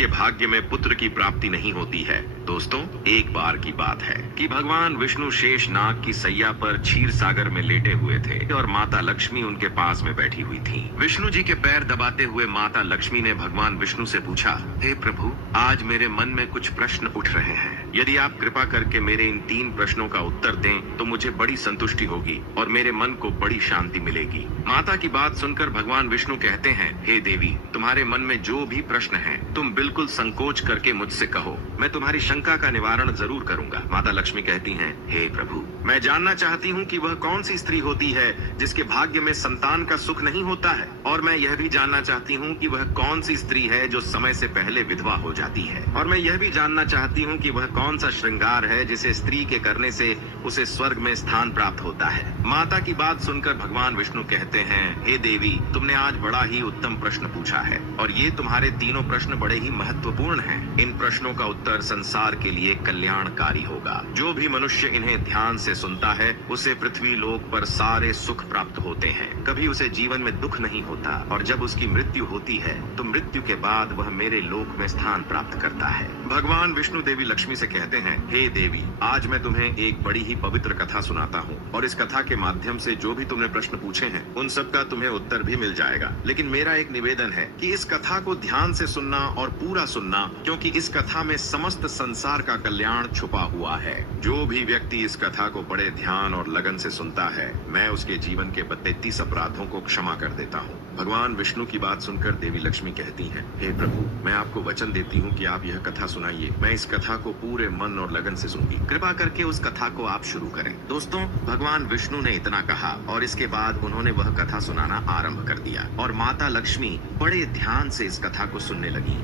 जिनके भाग्य में पुत्र की प्राप्ति नहीं होती है। दोस्तों, एक बार की बात है कि भगवान विष्णु शेष नाग की सैया पर क्षीर सागर में लेटे हुए थे और माता लक्ष्मी उनके पास में बैठी हुई थी। विष्णु जी के पैर दबाते हुए माता लक्ष्मी ने भगवान विष्णु से पूछा, हे प्रभु, आज मेरे मन में कुछ प्रश्न उठ रहे हैं। यदि आप कृपा करके मेरे इन 3 प्रश्नों का उत्तर दें तो मुझे बड़ी संतुष्टि होगी और मेरे मन को बड़ी शांति मिलेगी। माता की बात सुनकर भगवान विष्णु कहते हैं, हे देवी, तुम्हारे मन में जो भी प्रश्न है तुम बिल्कुल संकोच करके मुझसे कहो, मैं तुम्हारी शंका का निवारण जरूर करूंगा। माता लक्ष्मी कहती हैं, हे प्रभु, मैं जानना चाहती हूँ कि वह कौन सी स्त्री होती है जिसके भाग्य में संतान का सुख नहीं होता है, और मैं यह भी जानना चाहती हूँ कि वह कौन सी स्त्री है जो समय से पहले विधवा हो जाती है, और मैं यह भी जानना चाहती हूँ कि वह कौन सा श्रृंगार है जिसे स्त्री के करने से उसे स्वर्ग में स्थान प्राप्त होता है। माता की बात सुनकर भगवान विष्णु कहते हैं, हे देवी, तुमने आज बड़ा ही उत्तम प्रश्न पूछा है और ये तुम्हारे तीनों प्रश्न बड़े ही महत्वपूर्ण हैं। इन प्रश्नों का उत्तर संसार के लिए कल्याणकारी होगा। जो भी मनुष्य इन्हें ध्यान से सुनता है उसे पृथ्वी लोक पर सारे सुख प्राप्त होते हैं, कभी उसे जीवन में दुख नहीं होता, और जब उसकी मृत्यु होती है तो मृत्यु के बाद वह मेरे लोक में स्थान प्राप्त करता है। भगवान विष्णु देवी लक्ष्मी से कहते हैं, हे देवी, आज मैं तुम्हें एक बड़ी ही पवित्र कथा सुनाता हूँ और इस कथा के माध्यम से जो भी तुमने प्रश्न पूछे हैं उन सब का तुम्हें उत्तर भी मिल जाएगा। लेकिन मेरा एक निवेदन है कि इस कथा को ध्यान से सुनना और पूरा सुनना, क्योंकि इस कथा में समस्त संसार का कल्याण छुपा हुआ है। जो भी व्यक्ति इस कथा को बड़े ध्यान और लगन से सुनता है, मैं उसके जीवन के 32 अपराधों को क्षमा कर देता हूँ। भगवान विष्णु की बात सुनकर देवी लक्ष्मी कहती हैं, हे प्रभु, मैं आपको वचन देती हूँ कि आप यह कथा सुनाइए। मैं इस कथा को पूरे मन और लगन से सुनूंगी। कृपा करके उस कथा को आप शुरू करें। दोस्तों, भगवान विष्णु ने इतना कहा और इसके बाद उन्होंने वह कथा सुनाना आरंभ कर दिया और माता लक्ष्मी बड़े ध्यान से इस कथा को सुनने लगी।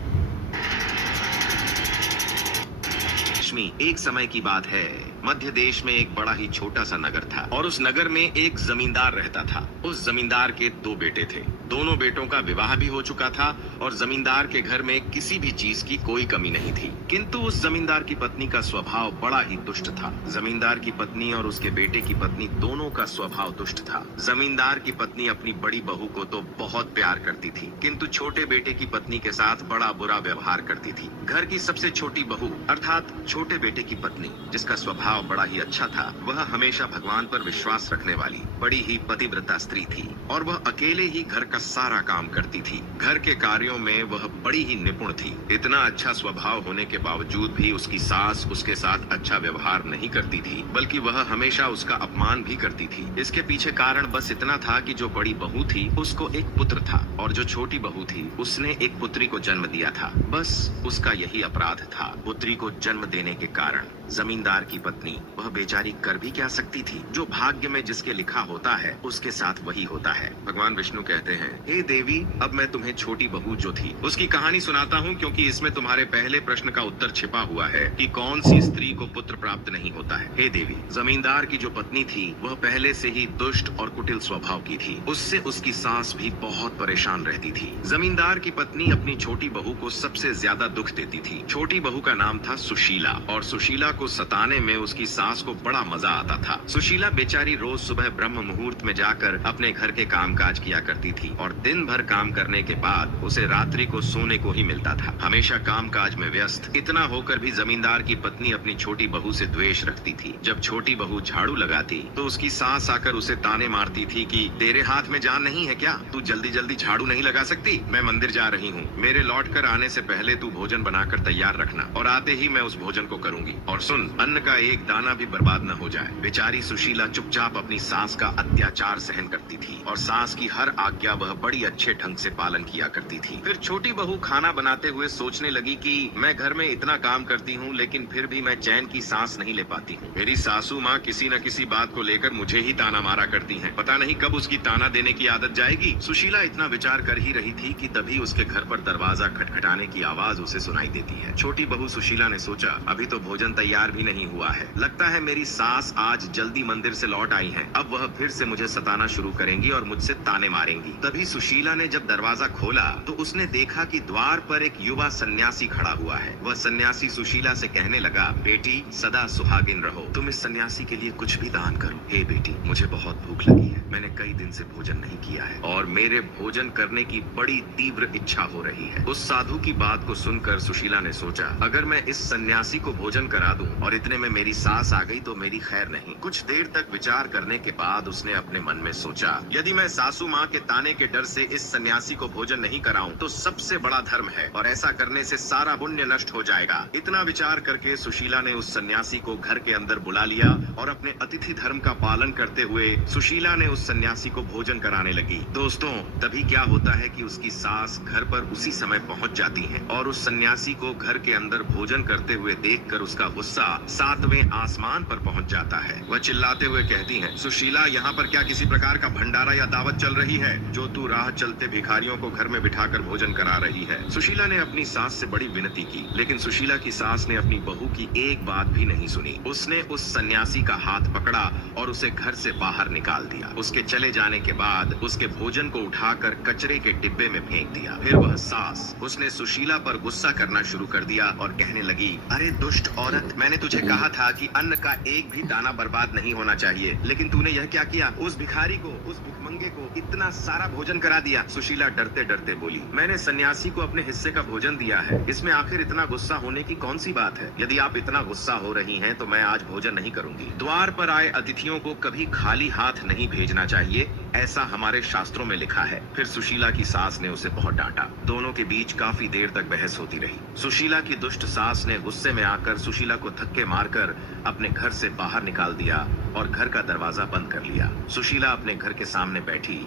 लक्ष्मी, एक समय की बात है, मध्य देश में एक बड़ा ही छोटा सा नगर था और उस नगर में एक जमींदार रहता था। उस जमींदार के 2 बेटे थे। दोनों बेटों का विवाह भी हो चुका था और जमींदार के घर में किसी भी चीज की कोई कमी नहीं थी। किंतु उस जमींदार की पत्नी का स्वभाव बड़ा ही दुष्ट था। जमींदार की पत्नी और उसके बेटे की पत्नी दोनों का स्वभाव दुष्ट था। जमींदार की पत्नी अपनी बड़ी बहू को तो बहुत प्यार करती थी, किंतु छोटे बेटे की पत्नी के साथ बड़ा बुरा व्यवहार करती थी। घर की सबसे छोटी बहू अर्थात छोटे बेटे की पत्नी, जिसका स्वभाव बड़ा ही अच्छा था, वह हमेशा भगवान पर विश्वास रखने वाली बड़ी ही पतिव्रता स्त्री थी और वह अकेले ही घर का सारा काम करती थी। घर के कार्यों में वह बड़ी ही निपुण थी। इतना अच्छा स्वभाव होने के बावजूद भी उसकी सास उसके साथ अच्छा व्यवहार नहीं करती थी, बल्कि वह हमेशा उसका अपमान भी करती थी। इसके पीछे कारण बस इतना था कि जो बड़ी बहू थी उसको एक पुत्र था और जो छोटी बहू थी उसने एक पुत्री को जन्म दिया था। बस उसका यही अपराध था। पुत्री को जन्म देने के कारण जमींदार की पत्नी, वह बेचारी कर भी क्या सकती थी? जो भाग्य में जिसके लिखा होता है उसके साथ वही होता है। भगवान विष्णु कहते हैं, हे देवी, अब मैं तुम्हें छोटी बहू जो थी उसकी कहानी सुनाता हूँ, क्योंकि इसमें तुम्हारे पहले प्रश्न का उत्तर छिपा हुआ है कि कौन सी स्त्री को पुत्र प्राप्त नहीं होता है। हे देवी, जमींदार की जो पत्नी थी वह पहले से ही दुष्ट और कुटिल स्वभाव की थी। उससे उसकी सास भी बहुत परेशान रहती थी। जमींदार की पत्नी अपनी छोटी बहू को सबसे ज्यादा दुख देती थी। छोटी बहू का नाम था सुशीला और सुशीला को सताने में उसकी सास को बड़ा मजा आता था। सुशीला बेचारी रोज सुबह ब्रह्म मुहूर्त में जाकर अपने घर के कामकाज किया करती थी और दिन भर काम करने के बाद उसे रात्रि को सोने को ही मिलता था। हमेशा कामकाज में व्यस्त। इतना होकर भी जमींदार की पत्नी अपनी छोटी बहू से द्वेष रखती थी। जब छोटी बहू झाड़ू लगाती तो उसकी सास आकर उसे ताने मारती थी कि तेरे हाथ में जान नहीं है क्या? तू जल्दी जल्दी झाड़ू नहीं लगा सकती? मैं मंदिर जा रही हूँ, मेरे लौट कर आने से पहले तू भोजन बनाकर तैयार रखना और आते ही मैं उस भोजन को करूंगी। और सुन, अन्न का एक दाना भी बर्बाद न हो जाए। बेचारी सुशीला चुपचाप अपनी सास का अत्याचार सहन करती थी और सास की हर आज्ञा वह बड़ी अच्छे ढंग से पालन किया करती थी। फिर छोटी बहू खाना बनाते हुए सोचने लगी कि मैं घर में इतना काम करती हूँ लेकिन फिर भी मैं चैन की सांस नहीं ले पाती हूँ। मेरी सासू माँ किसी न किसी बात को लेकर मुझे ही ताना मारा करती हैं। पता नहीं कब उसकी ताना देने की आदत जाएगी। सुशीला इतना विचार कर ही रही थी कि तभी उसके घर पर दरवाजा खटखटाने की आवाज उसे सुनाई देती है। छोटी बहू सुशीला ने सोचा, अभी तो भोजन तैयार भी नहीं हुआ है, है। लगता है मेरी सास आज जल्दी मंदिर से लौट आई हैं। अब वह फिर से मुझे सताना शुरू करेंगी और मुझसे ताने मारेंगी। तभी सुशीला ने जब दरवाजा खोला तो उसने देखा कि द्वार पर एक युवा सन्यासी खड़ा हुआ है। वह सन्यासी सुशीला से कहने लगा, बेटी सदा सुहागिन रहो। तुम इस सन्यासी के लिए कुछ भी दान करो। हे बेटी, मुझे बहुत भूख लगी है। मैंने कई दिन से भोजन नहीं किया है और मेरे भोजन करने की बड़ी तीव्र इच्छा हो रही है। उस साधु की बात को सुनकर सुशीला ने सोचा, अगर मैं इस सन्यासी को भोजन करा दूं और इतने में मेरी सास आ गई तो मेरी खैर नहीं। कुछ देर तक विचार करने के बाद उसने अपने मन में सोचा, यदि मैं सासू माँ के ताने के डर से इस सन्यासी को भोजन नहीं कराऊं तो सबसे बड़ा धर्म है और ऐसा करने से सारा पुण्य नष्ट हो जाएगा। इतना विचार करके सुशीला ने उस सन्यासी को घर के अंदर बुला लिया और अपने अतिथि धर्म का पालन करते हुए सुशीला ने उस सन्यासी को भोजन कराने लगी। दोस्तों, तभी क्या होता है कि उसकी सास घर पर उसी समय पहुंच जाती है और उस सन्यासी को घर के अंदर भोजन करते हुए देखकर उसका गुस्सा 7वें आसमान पर पहुंच जाता है। वह चिल्लाते हुए कहती है, सुशीला, यहाँ पर क्या किसी प्रकार का भंडारा या दावत चल रही है जो तू राह चलते भिखारियों को घर में बिठाकर भोजन करा रही है? सुशीला ने अपनी सास से बड़ी विनती की, लेकिन सुशीला की सास ने अपनी बहू की एक बात भी नहीं सुनी। उसने उस सन्यासी का हाथ पकड़ा और उसे घर से बाहर निकाल दिया। उसके चले जाने के बाद उसके भोजन को उठाकर कचरे के डिब्बे में फेंक दिया। फिर वह सास, उसने सुशीला पर गुस्सा करना शुरू कर दिया और कहने लगी, अरे दुष्ट औरत, मैंने तुझे कहा था कि अन्न का एक भी दाना बर्बाद नहीं होना चाहिए, लेकिन तूने यह क्या किया? उस भिखारी को, उस भुखमंगे को इतना सारा भोजन करा दिया। सुशीला डरते डरते बोली, मैंने सन्यासी को अपने हिस्से का भोजन दिया है, इसमें आखिर इतना गुस्सा होने की कौन सी बात है? यदि आप इतना गुस्सा हो रही हैं तो मैं आज भोजन नहीं करूंगी। द्वार पर आए अतिथियों को कभी खाली हाथ नहीं भेजना चाहिए, ऐसा हमारे शास्त्रों में लिखा है। फिर सुशीला की सास ने उसे बहुत डांटा। दोनों के बीच काफी देर तक बहस होती रही। सुशीला की दुष्ट सास ने गुस्से में आकर सुशीला को धक्के मारकर अपने घर से बाहर निकाल दिया और घर का दरवाजा बंद कर लिया। सुशीला अपने घर के सामने बैठी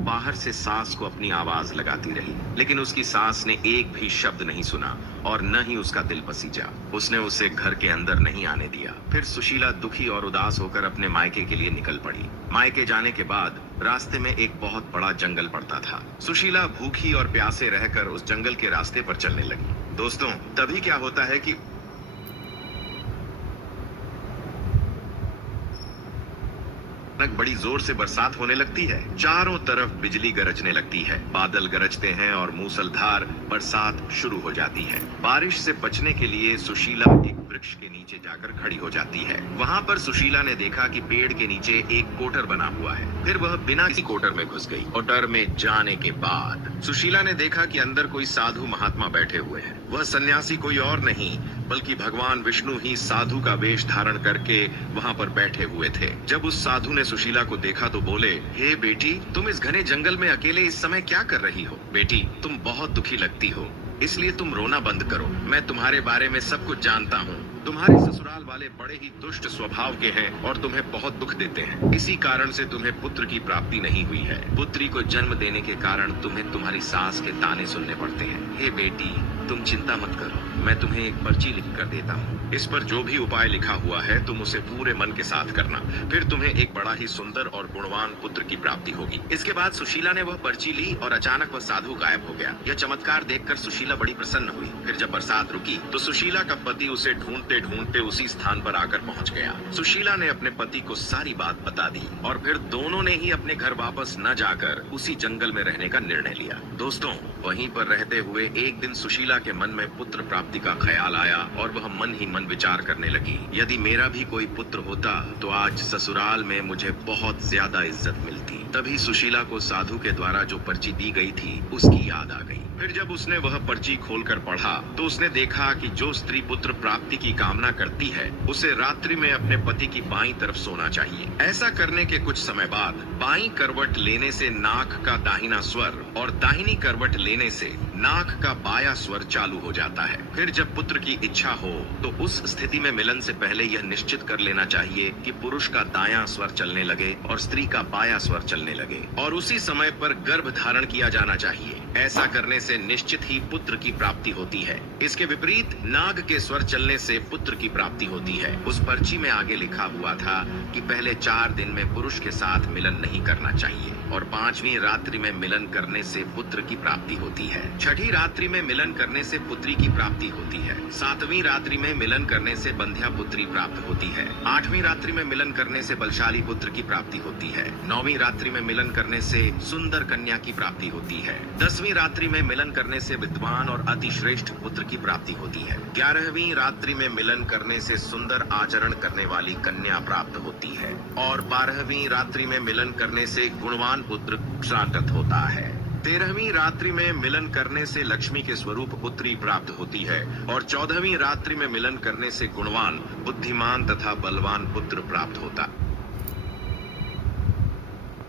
बाहर से सास को अपनी आवाज लगाती रही, लेकिन उसकी सास ने एक भी शब्द नहीं सुना और न ही उसका दिल पसीजा। उसने उसे घर के अंदर नहीं आने दिया। फिर सुशीला दुखी और उदास होकर अपने मायके के लिए निकल पड़ी। मायके जाने के बाद रास्ते में एक बहुत बड़ा जंगल पड़ता था। सुशीला भूखी और प्यासे रहकर उस जंगल के रास्ते पर चलने लगी। दोस्तों, तभी क्या होता है कि बड़ी जोर से बरसात होने लगती है। चारों तरफ बिजली गरजने लगती है, बादल गरजते हैं और मूसलधार बरसात शुरू हो जाती है। बारिश से बचने के लिए सुशीला एक वृक्ष के नीचे जाकर खड़ी हो जाती है। वहाँ पर सुशीला ने देखा कि पेड़ के नीचे एक कोटर बना हुआ है। फिर वह बिना किसी कोटर में घुस गई। कोटर में जाने के बाद सुशीला ने देखा कि अंदर कोई साधु महात्मा बैठे हुए हैं। वह सन्यासी कोई और नहीं बल्कि भगवान विष्णु ही साधु का वेश धारण करके वहाँ पर बैठे हुए थे। जब उस साधु ने सुशीला को देखा तो बोले, हे बेटी, तुम इस घने जंगल में अकेले इस समय क्या कर रही हो? बेटी, तुम बहुत दुखी लगती हो, इसलिए तुम रोना बंद करो। मैं तुम्हारे बारे में सब कुछ जानता हूँ। तुम्हारे ससुराल वाले बड़े ही दुष्ट स्वभाव के हैं और तुम्हें बहुत दुख देते हैं। इसी कारण से तुम्हें पुत्र की प्राप्ति नहीं हुई है। पुत्री को जन्म देने के कारण तुम्हें तुम्हारी सास के ताने सुनने पड़ते हैं। हे बेटी, तुम चिंता मत करो, मैं तुम्हें एक पर्ची लिख कर देता हूँ। इस पर जो भी उपाय लिखा हुआ है तुम उसे पूरे मन के साथ करना, फिर तुम्हें एक बड़ा ही सुंदर और गुणवान पुत्र की प्राप्ति होगी। इसके बाद सुशीला ने वह पर्ची ली और अचानक वह साधु गायब हो गया। यह चमत्कार देखकर सुशीला बड़ी प्रसन्न हुई। फिर जब बरसात रुकी तो सुशीला का पति उसे ढूंढते ढूंढते उसी स्थान पर आकर पहुंच गया। सुशीला ने अपने पति को सारी बात बता दी और फिर दोनों ने ही अपने घर वापस न जाकर उसी जंगल में रहने का निर्णय लिया। दोस्तों, वहीं पर रहते हुए एक दिन सुशीला के मन में पुत्र प्राप्ति का ख्याल आया और वह मन ही मन विचार करने लगी, यदि मेरा भी कोई पुत्र होता तो आज ससुराल में मुझे बहुत ज्यादा इज्जत मिलती। तभी सुशीला को साधु के द्वारा जो पर्ची दी गई थी उसकी याद आ गई। फिर जब उसने वह पर्ची खोलकर पढ़ा तो उसने देखा कि जो स्त्री पुत्र प्राप्ति की कामना करती है उसे रात्रि में अपने पति की बाईं तरफ सोना चाहिए। ऐसा करने के कुछ समय बाद बाईं करवट लेने से नाक का दाहिना स्वर और दाहिनी करवट लेने से नाक का बाया स्वर चालू हो जाता है। फिर जब पुत्र की इच्छा हो तो उस स्थिति में मिलन से पहले यह निश्चित कर लेना चाहिए कि पुरुष का दायां स्वर चलने लगे और स्त्री का बाया स्वर चलने लगे और उसी समय पर गर्भ धारण किया जाना चाहिए। ऐसा करने से निश्चित ही पुत्र की प्राप्ति होती है। इसके विपरीत नाग के स्वर चलने से पुत्र की प्राप्ति होती है। उस पर्ची में आगे लिखा हुआ था कि पहले 4 दिन में पुरुष के साथ मिलन नहीं करना चाहिए और 5वीं रात्रि में मिलन करने से पुत्र की प्राप्ति होती है। 6ठी रात्रि में मिलन करने से पुत्री की प्राप्ति होती है। 7वीं रात्रि में मिलन करने से बंध्या पुत्री प्राप्त होती है। 8वीं रात्रि में मिलन करने से बलशाली पुत्र की प्राप्ति होती है। 9वीं रात्रि में मिलन करने से सुंदर कन्या की प्राप्ति होती है। 10वीं रात्रि में मिलन करने से विद्वान और अतिश्रेष्ठ पुत्र की प्राप्ति होती है। 11वीं रात्रि में मिलन करने से सुंदर आचरण करने वाली कन्या प्राप्त होती है और 12वीं रात्रि में मिलन करने से गुणवान पुत्र प्राप्त होता है। 13वीं रात्रि में मिलन करने से लक्ष्मी के स्वरूप पुत्री प्राप्त होती है और 14वीं रात्रि में मिलन करने से गुणवान, बुद्धिमान तथा बलवान पुत्र प्राप्त होता।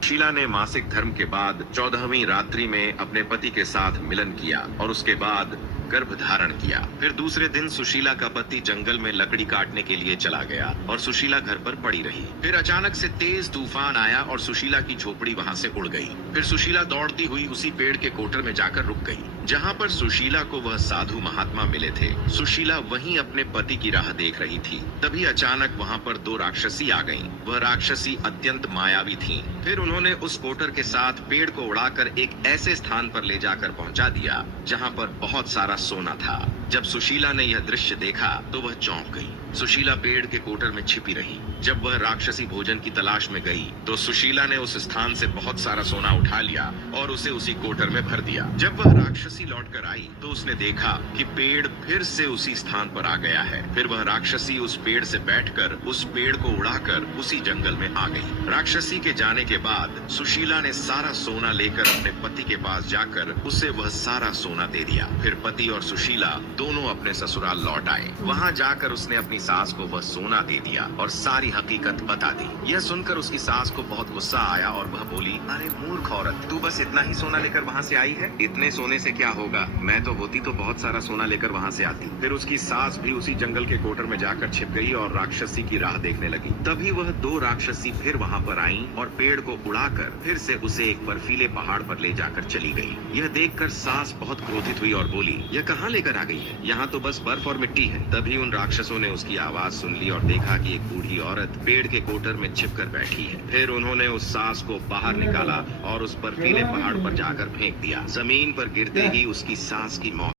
सुशीला ने मासिक धर्म के बाद 14वीं रात्रि में अपने पति के साथ मिलन किया और उसके बाद गर्भ धारण किया। फिर दूसरे दिन सुशीला का पति जंगल में लकड़ी काटने के लिए चला गया और सुशीला घर पर पड़ी रही। फिर अचानक से तेज तूफान आया और सुशीला की झोपड़ी वहां से उड़ गई। फिर सुशीला दौड़ती हुई उसी पेड़ के कोटर में जाकर रुक गई जहां पर सुशीला को वह साधु महात्मा मिले थे। सुशीला वहीं अपने पति की राह देख रही थी। तभी अचानक वहां पर 2 राक्षसी आ गईं। वह राक्षसी अत्यंत मायावी थीं। फिर उन्होंने उस कोटर के साथ पेड़ को उड़ाकर एक ऐसे स्थान पर ले जाकर पहुंचा दिया जहां पर बहुत सारा सोना था। जब सुशीला ने यह दृश्य देखा तो वह चौंक गई। सुशीला पेड़ के कोटर में छिपी रही। जब वह राक्षसी भोजन की तलाश में गई तो सुशीला ने उस स्थान से बहुत सारा सोना उठा लिया और उसे उसी कोटर में भर दिया। जब वह राक्षसी लौटकर आई तो उसने देखा कि पेड़ फिर से उसी स्थान पर आ गया है। फिर वह राक्षसी उस पेड़ से बैठकर उस पेड़ को उड़ाकर उसी जंगल में आ गई। राक्षसी के जाने के बाद सुशीला ने सारा सोना लेकर अपने पति के पास जाकर उसे वह सारा सोना दे दिया। फिर पति और सुशीला दोनों अपने ससुराल लौट आए। वहां जाकर उसने अपनी सास को वह सोना दे दिया और सारी हकीकत बता दी। यह सुनकर उसकी सास को बहुत गुस्सा आया और वह बोली, अरे मूर्ख औरत, तू बस इतना ही सोना लेकर वहां से आई है? इतने सोने से क्या होगा? मैं तो होती तो बहुत सारा सोना लेकर वहां से आती। फिर उसकी सास भी उसी जंगल के कोटर में जाकर छिप गई और राक्षसी की राह देखने लगी। तभी वह 2 राक्षसी फिर वहां पर आईं और पेड़ को उड़ाकर फिर से उसे एक बर्फीले पहाड़ पर ले जाकर चली गई। यह देखकर सास बहुत क्रोधित हुई और बोली, यह कहाँ लेकर आ गई है? यहाँ तो बस बर्फ और मिट्टी है। तभी उन राक्षसों ने उसकी आवाज सुन ली और देखा कि एक बूढ़ी औरत पेड़ के कोटर में छिपकर बैठी है। फिर उन्होंने उस सास को बाहर निकाला और उस बर्फीले पहाड़ पर जाकर फेंक दिया। जमीन पर गिरते ही उसकी सास की मौत